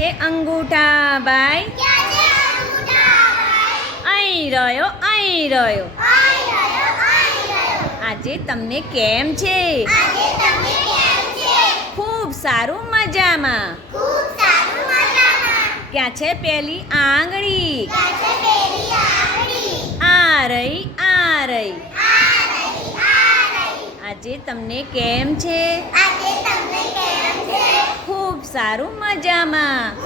છે અંગૂઠા ભાઈ? અહીં રહ્યો, અહીં રહ્યો. આજે તમને કેમ છે? ખૂબ સારું, મજામાં. ક્યાં છે પેલી આંગળી? આ રહી, આ રહી. આજે તમને કેમ છે? ખૂબ સારું, મજામાં.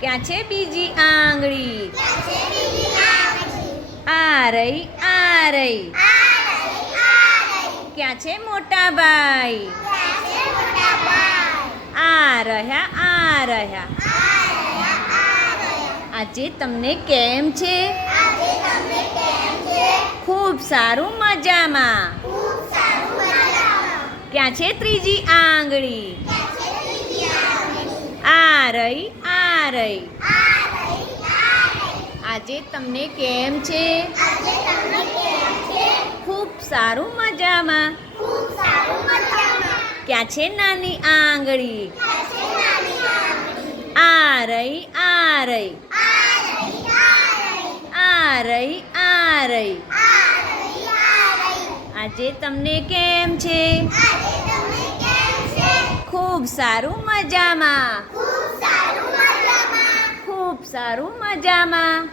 ક્યાં છે બીજી આંગળી? આ રહી, આ રહી. ક્યાં છે મોટા ભાઈ? આ રહ્યા, આ રહ્યા. આજે તમને કેમ છે? ખૂબ સારું, મજામાં. ક્યાં છે ત્રીજી આંગળી? આ રહી, આ રહી. આજે તમને કેમ છે? ખૂબ સારું, મજામાં. ક્યાં છે નાની આંગળી? આ રહી, આ રહી. આ રહી, આ રહી. આજે તમને કેમ છે? ખૂબ સારું, મજામાં. ખૂબ સારું, મજામાં.